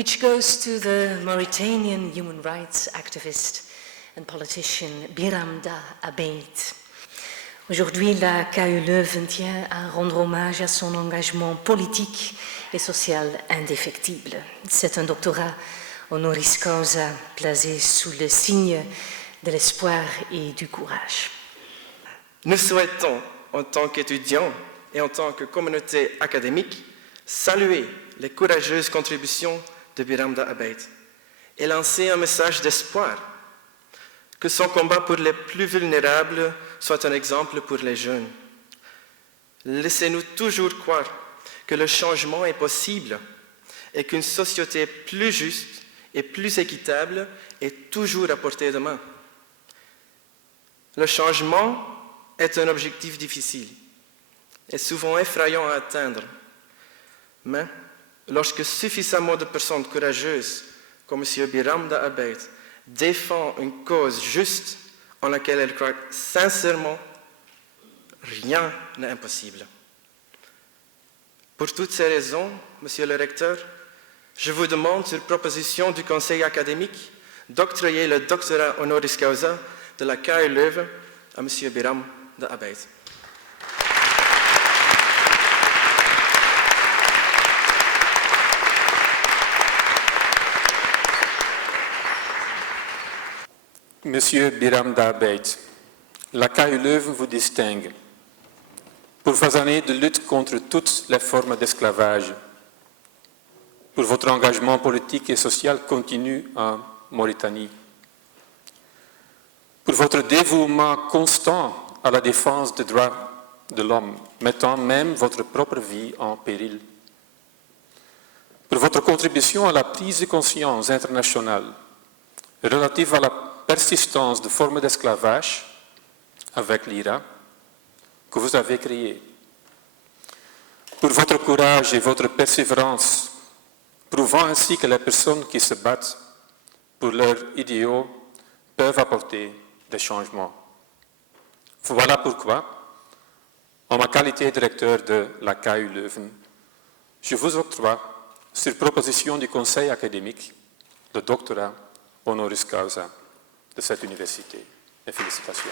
which goes to the Mauritanian human rights activist and politician Biramda Abeid. Aujourd'hui, la KU Leuven tient à rendre hommage à son engagement politique et social indéfectible. C'est un doctorat honoris causa placé sous le signe de l'espoir et du courage. Nous souhaitons, en tant qu'étudiants et en tant que communauté académique, saluer les courageuses contributions de Biramda Abeid et lancer un message d'espoir, que son combat pour les plus vulnérables soit un exemple pour les jeunes. Laissez-nous toujours croire que le changement est possible et qu'une société plus juste et plus équitable est toujours à portée de main. Le changement est un objectif difficile et souvent effrayant à atteindre. Mais lorsque suffisamment de personnes courageuses comme M. Biramda Abeid défendent une cause juste en laquelle elles croient sincèrement, rien n'est impossible. Pour toutes ces raisons, Monsieur le recteur, je vous demande, sur proposition du Conseil académique, d'octroyer le doctorat honoris causa de la KU Leuven à M. Biramda Abeid. Monsieur Biramda Abeid, la KU Leuven vous distingue pour vos années de lutte contre toutes les formes d'esclavage, pour votre engagement politique et social continu en Mauritanie, pour votre dévouement constant à la défense des droits de l'homme, mettant même votre propre vie en péril, pour votre contribution à la prise de conscience internationale relative à la persistance de formes d'esclavage avec l'IRA que vous avez créé, pour votre courage et votre persévérance, prouvant ainsi que les personnes qui se battent pour leurs idéaux peuvent apporter des changements. Voilà pourquoi, en ma qualité de directeur de la KU Leuven, je vous octroie, sur proposition du Conseil académique, le doctorat honoris causa de cette université. Et félicitations.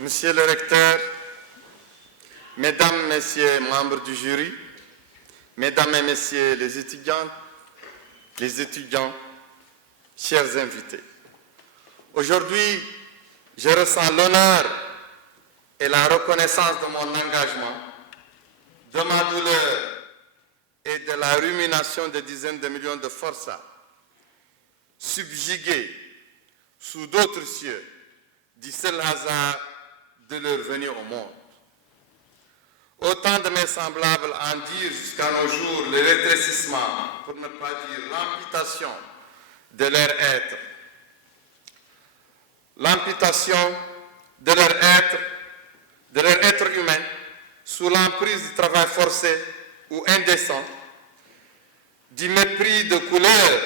Monsieur le recteur, mesdames, messieurs membres du jury, mesdames et messieurs les étudiants, chers invités. Aujourd'hui, je ressens l'honneur et la reconnaissance de mon engagement, de ma douleur et de la rumination de dizaines de millions de forçats, subjugués sous d'autres cieux, du seul hasard de leur venue au monde. Autant de mes semblables en dire jusqu'à nos jours le rétrécissement, pour ne pas dire l'amputation de leur être. L'amputation de leur être humain sous l'emprise du travail forcé ou indécent, du mépris de couleur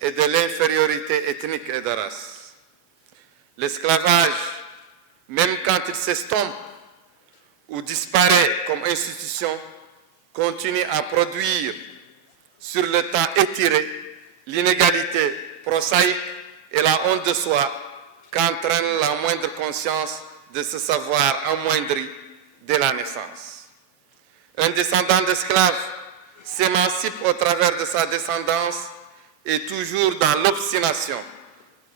et de l'infériorité ethnique et de race. L'esclavage, même quand il s'estompe ou disparaît comme institution, continue à produire sur le temps étiré l'inégalité prosaïque et la honte de soi qu'entraîne la moindre conscience de ce savoir amoindri dès la naissance. Un descendant d'esclave s'émancipe au travers de sa descendance et toujours dans l'obstination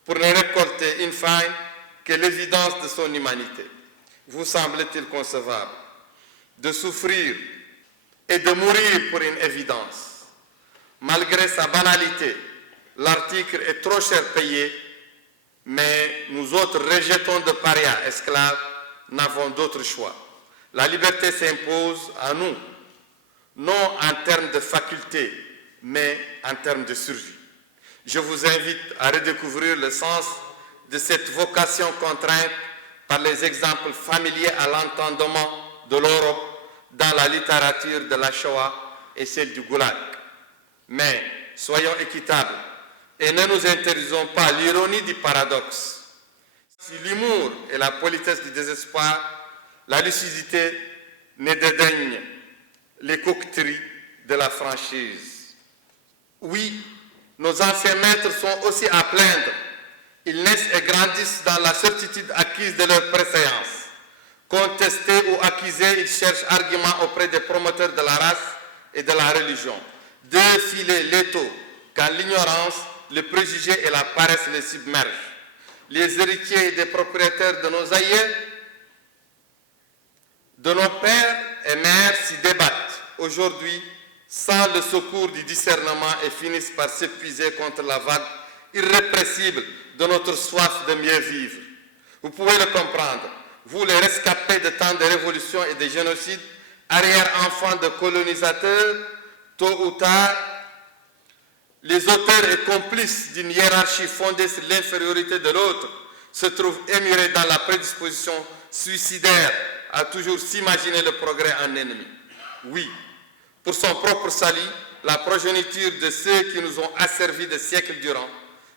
pour ne récolter in fine que l'évidence de son humanité. Vous semble-t-il concevable de souffrir et de mourir pour une évidence? Malgré sa banalité, l'article est trop cher payé, mais nous autres rejetons de parias esclaves n'avons d'autre choix. La liberté s'impose à nous, non en termes de faculté, mais en termes de survie. Je vous invite à redécouvrir le sens de cette vocation contrainte par les exemples familiers à l'entendement de l'Europe dans la littérature de la Shoah et celle du Goulag. Mais soyons équitables et ne nous interdisons pas l'ironie du paradoxe. Si l'humour et la politesse du désespoir, la lucidité ne dédaigne les coquetteries de la franchise. Oui, nos anciens maîtres sont aussi à plaindre. Ils naissent et grandissent dans la certitude acquise de leur préséance. Contestés ou accusés, ils cherchent argument auprès des promoteurs de la race et de la religion. Deux filets létaux, quand l'ignorance, le préjugé et la paresse les submergent. Les héritiers des propriétaires de nos aïeux, de nos pères et mères s'y débattent aujourd'hui sans le secours du discernement et finissent par s'épuiser contre la vague irrépressible de notre soif de mieux vivre. Vous pouvez le comprendre, vous les rescapés de tant de révolutions et de génocides, arrière-enfants de colonisateurs, tôt ou tard, les auteurs et complices d'une hiérarchie fondée sur l'infériorité de l'autre se trouvent émurés dans la prédisposition suicidaire à toujours s'imaginer le progrès en ennemi. Oui, pour son propre salut, la progéniture de ceux qui nous ont asservis des siècles durant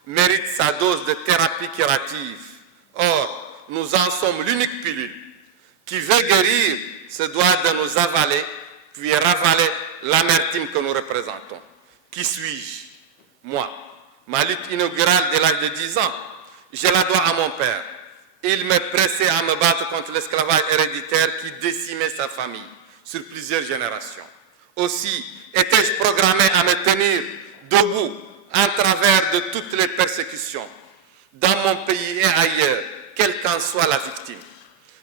mérite sa dose de thérapie curative. Or, nous en sommes l'unique pilule qui veut guérir se doit de nous avaler, puis ravaler l'amertume que nous représentons. Qui suis-je? Moi. Ma lutte inaugurale dès l'âge de 10 ans, je la dois à mon père. Il me pressait à me battre contre l'esclavage héréditaire qui décimait sa famille sur plusieurs générations. Aussi, étais-je programmé à me tenir debout en travers de toutes les persécutions, dans mon pays et ailleurs, quelle qu'en soit la victime.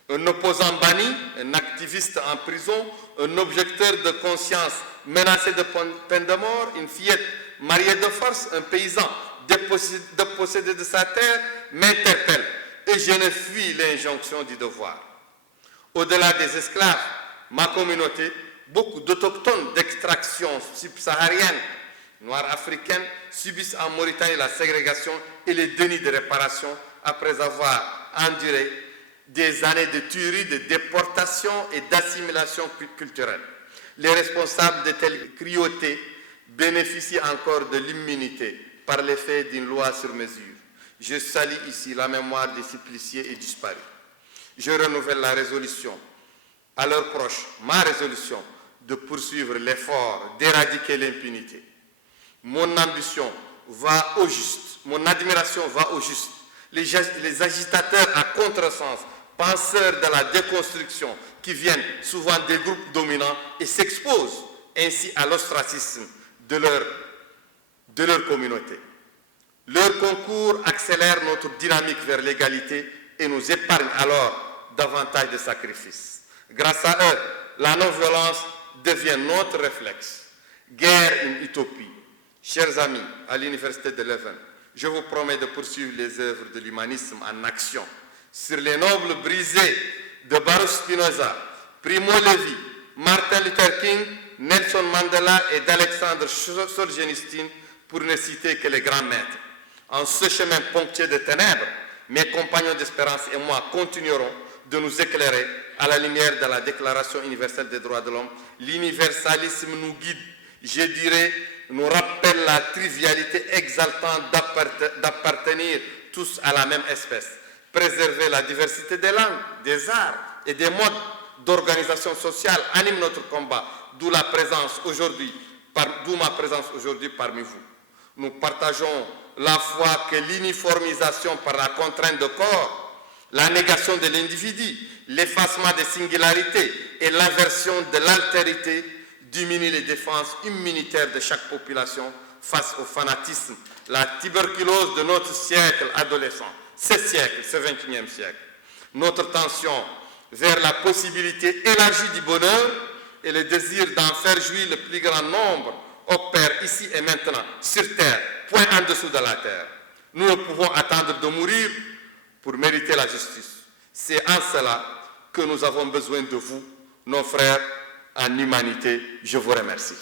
Un opposant banni, un activiste en prison, un objecteur de conscience menacé de peine de mort, une fillette mariée de force, un paysan dépossédé de sa terre, m'interpelle et je ne fuis l'injonction du devoir. Au-delà des esclaves, ma communauté, beaucoup d'autochtones d'extraction subsaharienne, noirs africaines, subissent en Mauritanie la ségrégation et les dénis de réparation après avoir enduré des années de tuerie, de déportation et d'assimilation culturelle. Les responsables de telles cruautés bénéficient encore de l'immunité par l'effet d'une loi sur mesure. Je salue ici la mémoire des suppliciés et disparus. Je renouvelle la résolution à leurs proches, ma résolution de poursuivre l'effort d'éradiquer l'impunité. Mon ambition va au juste, mon admiration va au juste. Les agitateurs à contresens, penseurs de la déconstruction, qui viennent souvent des groupes dominants et s'exposent ainsi à l'ostracisme de leur communauté. Leur concours accélère notre dynamique vers l'égalité et nous épargne alors davantage de sacrifices. Grâce à eux, la non-violence devient notre réflexe. Guerre une utopie. Chers amis, à l'Université de Leuven, je vous promets de poursuivre les œuvres de l'humanisme en action sur les nobles brisés de Baruch Spinoza, Primo Levi, Martin Luther King, Nelson Mandela et d'Alexandre Solzhenitsyn, pour ne citer que les grands maîtres. En ce chemin ponctué de ténèbres, mes compagnons d'espérance et moi continuerons de nous éclairer à la lumière de la Déclaration universelle des droits de l'homme. L'universalisme nous guide, je dirais, nous rappelle la trivialité exaltante d'appartenir tous à la même espèce. Préserver la diversité des langues, des arts et des modes d'organisation sociale anime notre combat, d'où ma présence aujourd'hui parmi vous. Nous partageons la foi que l'uniformisation par la contrainte de corps, la négation de l'individu, l'effacement des singularités et l'aversion de l'altérité diminue les défenses immunitaires de chaque population face au fanatisme, la tuberculose de notre siècle adolescent, ce siècle, ce 21e siècle. Notre tension vers la possibilité élargie du bonheur et le désir d'en faire jouir le plus grand nombre opère ici et maintenant, sur terre, point en dessous de la terre. Nous ne pouvons attendre de mourir pour mériter la justice. C'est en cela que nous avons besoin de vous, nos frères en humanité. Je vous remercie.